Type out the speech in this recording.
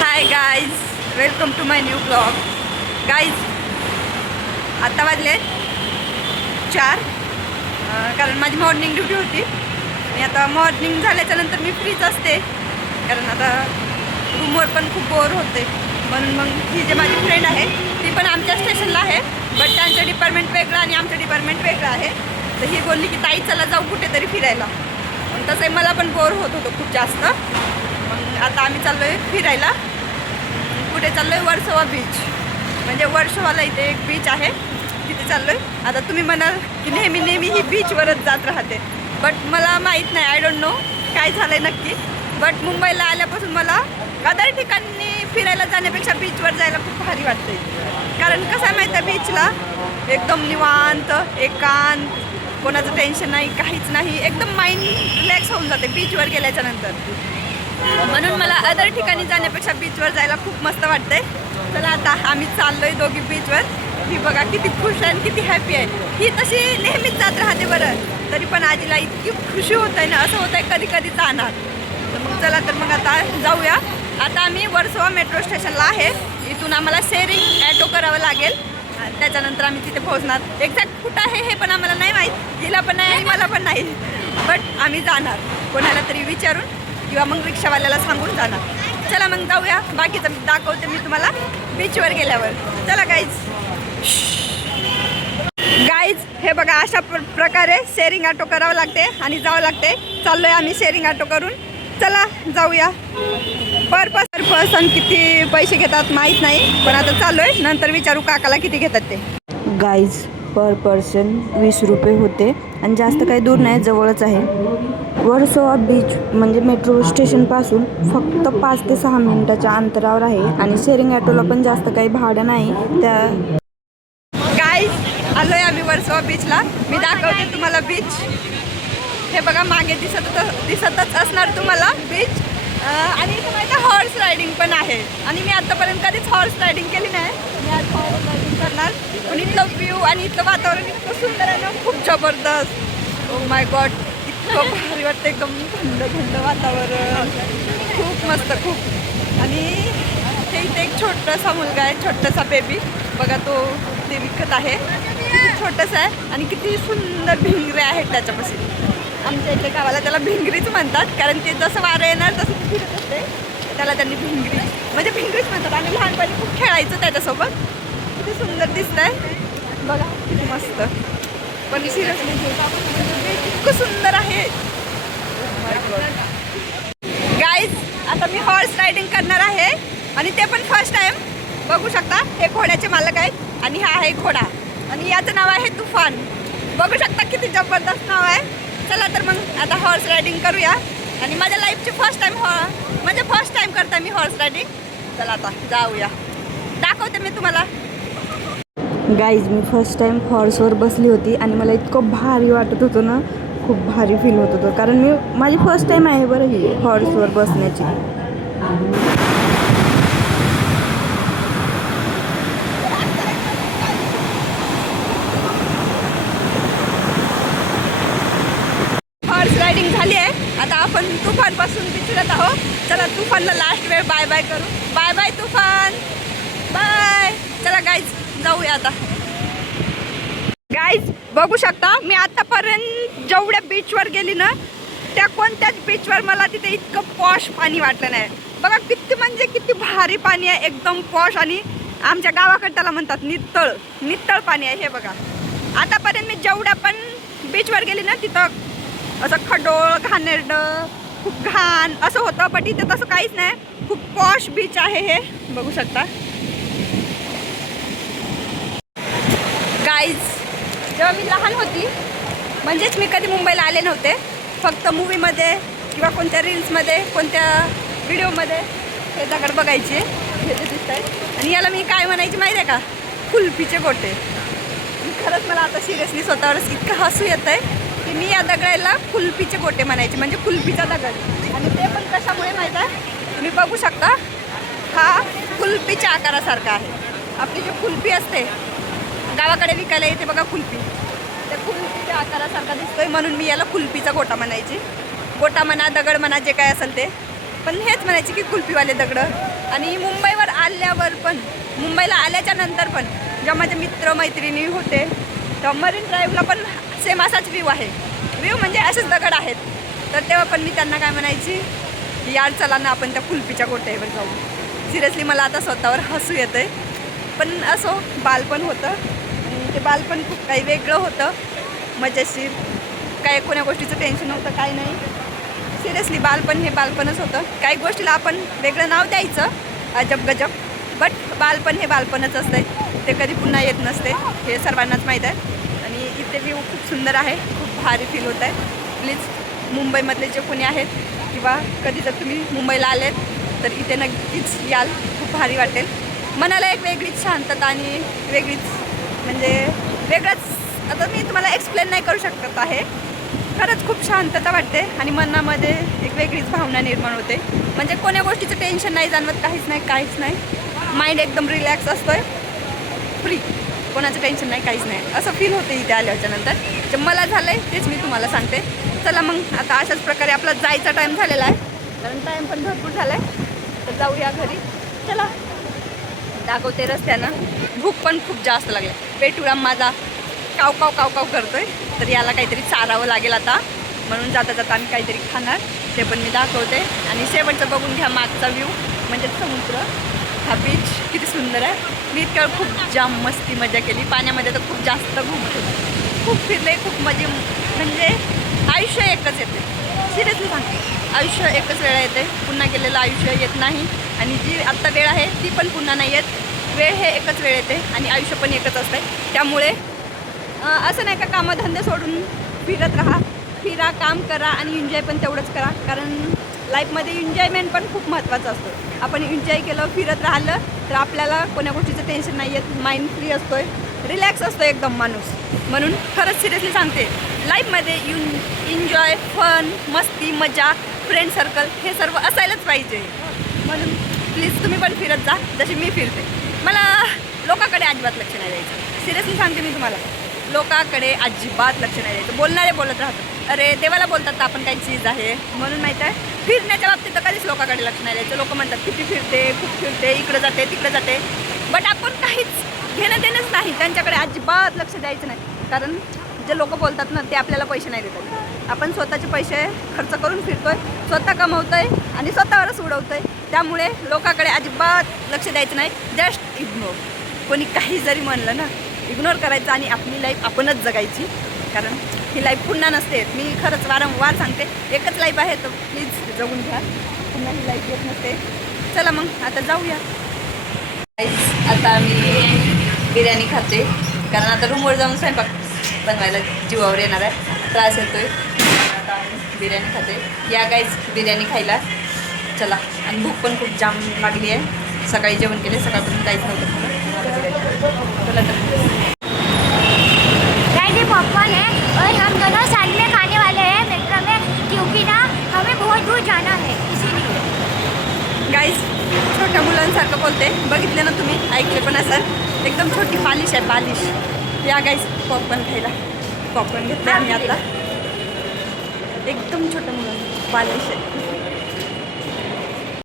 High guys, welcome to my new blog. Guys, आत्ता वाजले 4, कारण माझी मॉर्निंग ड्युटी होती. आणि आता मॉर्निंग झाल्याच्या नंतर मी फ्रीच असते, कारण आता रूमवर पण खूप बोर होते. म्हणून मग ही जे माझी फ्रेंड आहे ती पण आमच्या स्टेशनला आहे, बट त्यांचं डिपार्टमेंट वेगळं आणि आमचं डिपार्टमेंट वेगळं आहे. तर ही बोलली की ताई चला जाऊ कुठेतरी फिरायला. मग तसंही मला पण बोर होत होतं खूप जास्त. मग आता आम्ही चाललो आहे फिरायला. कुठे चाललो आहे? वर्सोवा बीच. म्हणजे वर्सोवाला इथे एक बीच आहे, तिथे चाललो आहे. आता तुम्ही म्हणाल की नेहमी नेहमी ही बीचवरच जात राहते, बट मला माहीत नाही, आय डोंट नो काय झालं आहे नक्की. बट मुंबईला आल्यापासून मला अदर ठिकाणी फिरायला जाण्यापेक्षा बीचवर जायला खूप भारी वाटते. कारण कसं आहे माहीत आहे, बीचला एकदम निवांत, एकांत, कोणाचं टेन्शन नाही, काहीच नाही, एकदम माइंड रिलॅक्स होऊन जाते बीचवर गेल्याच्या नंतर. म्हणून मला अदर ठिकाणी जाण्यापेक्षा बीचवर जायला खूप मस्त वाटते. चला आता आम्ही चाललो आहे दोघी बीचवर. ही बघा किती खुश आहे आणि किती हॅपी आहे. ही तशी नेहमीच जात राहते बरं, तरी पण आजीला इतकी खुशी होत आहे ना, असं होत आहे कधी कधी जाणार. तर मग चला, तर मग आता जाऊया. आता आम्ही वर्सोवा मेट्रो स्टेशनला आहे. इथून आम्हाला शेअरिंग ॲटो करावं लागेल, त्याच्यानंतर आम्ही तिथे पोहोचणार. एक्झॅक्ट कुठं आहे हे पण आम्हाला नाही माहीत, हिला पण नाही आणि मला पण नाही, बट आम्ही जाणार कोणाला तरी विचारून किंवा मग रिक्षावाल्याला सांगून जाणार. चला मग जाऊया. बाकीचं दाखवते मी तुम्हाला बीचवर गेल्यावर. चला गाईज. गाईज, हे बघा अशा प्रकारे शेअरिंग ऑटो करावं लागते आणि जावं लागते. चाललो आहे आम्ही शेअरिंग ऑटो करून. चला जाऊया. पर पर्सन किती पैसे घेतात माहीत नाही, पण आता चाललो आहे, नंतर विचारू काकाला किती घेतात ते. गाईज, पर पर्सन 20 रुपये होते आणि जास्त काही दूर नाही, जवळच आहे. वर्सोवा बीच म्हणजे मेट्रो स्टेशनपासून फक्त 5 ते 6 मिनिटाच्या अंतरावर आहे आणि शेअरिंग ॲटोला पण जास्त काही भाडं नाही. त्या गाईज, आलो आहे आम्ही वर्सोवा बीचला. मी दाखवते तुम्हाला बीच. हे बघा मागे दिसतच असणार तुम्हाला बीच. आणि इथं माहिती हॉर्स रायडिंग पण आहे. आणि मी आत्तापर्यंत कधीच हॉर्स रायडिंग केली नाही. मी आज हॉर्स रायडिंग करणार. पण इथलं व्ह्यू आणि इथलं वातावरण इतकं सुंदर आहे ना, खूप जबरदस्त. ओ माय गॉड, इतकं भारी वाटतं, एकदम थंड थंड वातावरण, खूप मस्त खूप. आणि हे इथे एक छोटासा मुलगा आहे, छोटासा बेबी बघा, तो ते विकत आहे. किती छोटंसं आहे आणि किती सुंदर भिंगरे आहेत त्याच्यापाशी. आमच्या इथे गावाला त्याला भिंगरीच म्हणतात, कारण ते जसं वारं येणार तसं ते फिरत असते. त्याला त्यांनी भिंगरी म्हणजे भिंगरीच म्हणतात. आणि लहानपणी खूप खेळायचं त्याच्यासोबत. किती सुंदर दिसत आहे बघा, किती मस्त. पण सिरियसली इतकं सुंदर आहे. गाईज, आता मी हॉर्स रायडिंग करणार आहे आणि ते पण फर्स्ट टाइम. बघू शकता, हे घोड्याचे मालक आहेत आणि हा आहे घोडा आणि याचं नाव आहे तुफान. बघू शकता किती जबरदस्त नाव आहे. चला तर मग आता हॉर्स रायडिंग करूया. आणि माझ्या लाईफची फर्स्ट टाइम करता मी हॉर्स रायडिंग. चला आता जाऊया, दाखवते मी तुम्हाला. गाईज, मी फर्स्ट टाईम हॉर्सवर बसली होती आणि मला इतकं भारी वाटत होतं ना, खूप भारी फील होत होतं. कारण माझी फर्स्ट टाईम आहे बरं ही हॉर्सवर बसण्याची. हॉर्स रायडिंग झाली आहे. आता आपण तुफानपासून विचारत आहोत. चला तुफानला लास्ट वेळ बाय बाय करू. बाय बाय तुफान, बाय. चला गाईज, जाऊया आता. गाईज, बघू शकता, मी आतापर्यंत जेवढ्या बीचवर गेली ना, त्या कोणत्याच बीचवर मला तिथे इतकं पॉश पाणी वाटलं नाही. बघा किती म्हणजे किती भारी पाणी आहे, एकदम पॉश. आणि आमच्या गावाकडे त्याला म्हणतात नित्तळ पाणी आहे. हे बघा, आतापर्यंत मी जेवढ्या पण बीचवर गेली ना, तिथं असं खडोळ घाणेरडं खूप घाण असं होतं, बट इथे तसं काहीच नाही. खूप पॉश बीच आहे हे, बघू शकता. गाईज, जेव्हा मी लहान होती, म्हणजेच मी कधी मुंबईला आले नव्हते, फक्त मूवीमध्ये किंवा कोणत्या रील्समध्ये, कोणत्या व्हिडिओमध्ये हे दगड बघायचे, हे जे दिसत आहे. आणि याला मी काय म्हणायची माहिती आहे का? कुल्फीचे गोटे. खरंच मला आता सिरियसली स्वतःवरच इतकं हसू येतं आहे की मी या दगडाला कुल्फीचे गोटे म्हणायचे, म्हणजे कुल्फीचा दगड. आणि ते पण कशामुळे माहीत आहे? तुम्ही बघू शकता, हा कुल्फीच्या आकारासारखा आहे. आपली जी कुल्फी असते गावाकडे विकायला येते बघा कुल्फी, त्या कुल्फीच्या आकारासारखा दिसतोय, म्हणून मी याला कुल्फीचा गोटा म्हणायची. गोटा म्हणा, दगड म्हणा, जे काय असेल ते. पण हेच म्हणायचे की कुल्फीवाले दगडं. आणि मुंबईवर आल्यावर पण, मुंबईला आल्याच्या नंतर पण जेव्हा माझे मित्र मैत्रिणी होते तेव्हा मरीन ड्राईव्हला पण सेम असाच व्ह्यू आहे. व्ह्यू म्हणजे असेच दगड आहेत. तर तेव्हा पण मी त्यांना काय म्हणायची, यार चला ना आपण त्या कुल्फीच्या गोट्यावर जाऊ. सिरियसली मला आता स्वतःवर हसू येतं आहे. पण असो, बालपण होतं आणि ते बालपण खूप काही वेगळं होतं, मजेशीर. काय कोण्या गोष्टीचं टेन्शन नव्हतं, काय नाही. सिरियसली बालपण हे बालपणच होतं. काही गोष्टीला आपण वेगळं नाव द्यायचं, अजब गजब, बट बालपण हे बालपणच असतं. ते कधी पुन्हा येत नसते, हे सर्वांनाच माहीत आहे. आणि इथे व्ह्यू खूप सुंदर आहे, खूप भारी फील होत आहे. प्लीज मुंबईमधले जे कोणी आहेत किंवा कधी जर तुम्ही मुंबईला आलेत तर इथे नक्कीच याल, खूप भारी वाटेल. मनाला एक वेगळीच शांतता आणि वेगळीच म्हणजे वेगळंच, आता मी तुम्हाला एक्सप्लेन नाही करू शकत आहे. खरंच खूप शांतता वाटते आणि मनामध्ये एक वेगळीच भावना निर्माण होते. म्हणजे कोण्या गोष्टीचं टेन्शन नाही जाणवत, काहीच नाही. माइंड एकदम रिलॅक्स असतो आहे, फ्री, कोणाचं टेन्शन नाही, काहीच नाही, असं फील होते इथे आल्याच्या नंतर. जे मला झालं आहे तेच मी तुम्हाला सांगते. चला मग आता अशाच प्रकारे आपला जायचा टाईम झालेला आहे, कारण टाईम पण भरपूर झाला आहे. तर जाऊया घरी. चला दाखवते रस्त्यानं. भूक पण खूप जास्त लागली. पेटुराम माझा काव काव काव काव करतोय, तर याला काहीतरी चारावं लागेल आता. म्हणून जाता जाता आम्ही काहीतरी खाणार, ते पण मी दाखवते. आणि शेवटचं बघून घ्या मागचा व्ह्यू, म्हणजे समुद्र, हा बीच किती सुंदर आहे. मी इतक्या खूप जाम मस्ती मजा केली पाण्यामध्ये, तर खूप जास्त घुमत होते, खूप फिरले, खूप मजे. म्हणजे आयुष्य एकच येते, सिरियसली सांगते, आयुष्य एकच वेळा येते, पुन्हा गेलेलं आयुष्य येत नाही. आणि जी आत्ता वेळ आहे ती पण पुन्हा नाही येत. वेळ हे एकच वेळ येते आणि आयुष्य पण एकच असते. त्यामुळे असं नाही का कामधंदे सोडून फिरत राहा, फिरा, काम करा आणि एन्जॉय पण तेवढंच करा. कारण लाईफमध्ये एन्जॉयमेंट पण खूप महत्त्वाचं असतं. आपण एन्जॉय केलं, फिरत राहिलं तर आपल्याला कोण्या गोष्टीचं टेन्शन नाही येत, माइंड फ्री असतो आहे, रिलॅक्स असतो एकदम माणूस. म्हणून खरंच सिरियसली सांगते, लाईफमध्ये एन्जॉय, फन, मस्ती, मजा, फ्रेंड सर्कल हे सर्व असायलाच पाहिजे. म्हणून प्लीज तुम्ही पण फिरत जा जशी मी फिरते. मला लोकांकडे अजिबात लक्ष नाही द्यायचं, सिरियसली सांगते मी तुम्हाला. लोकांकडे अजिबात लक्ष नाही द्यायचं. बोलणारे बोलत राहतात, अरे देवाला बोलतात तर आपण काही चीज आहे म्हणून. माहीत आहे, फिरण्याच्या बाबतीत तर कधीच लोकांकडे लक्ष नाही द्यायचं. लोक म्हणतात किती फिरते, खूप फिरते, इकडं जाते तिकडं जाते, बट आपण काहीच घेणं देणंच नाही, त्यांच्याकडे अजिबात लक्ष द्यायचं नाही. कारण जे लोक बोलतात ना ते आपल्याला पैसे नाही देतात. आपण स्वतःचे पैसे खर्च करून फिरतोय, स्वतः कमवतोय आणि स्वतःवरच उडवतोय. त्यामुळे लोकांकडे अजिबात लक्ष द्यायचं नाही, जस्ट इग्नोर. कोणी काही जरी म्हणलं ना, इग्नोर करायचं आणि आपली लाईफ आपणच जगायची. कारण ही लाईफ पुन्हा नसते, मी खरंच वारंवार सांगते, एकच लाईफ आहे, तर प्लीज जगून घ्या, पुन्हा ही लाईफ येत नसते. चला मग आता जाऊया. आता मी बिर्याणी खाते, कारण आता रूमवर जाऊन स्वयंपाक बनवायला जीवावर येणार आहे, त्रास येतोय. आता आम्ही बिर्याणी खाते. या गाईज बिर्याणी खायला चला. आणि भूक पण खूप जाम लागली आहे. सकाळी जेवण केले, सकाळपासून काहीच नव्हतं. चला पॉपकॉर्न है और हम दोनों साथ में खाने वाले हैं मेट्रो में, क्योंकि ना हमें बहुत दूर जाना है इसीलिए. गाईज छोट्या मुलांसारखं बोलते, बघितले ना तुम्ही, ऐकले पण असाल. एकदम छोटी बालिश आहे, बालिश. या गाईज पॉपकॉर्न खायला. पॉपकॉर्न घेतले आम्ही आता. एकदम छोट्या मुलांना बालिश आहे.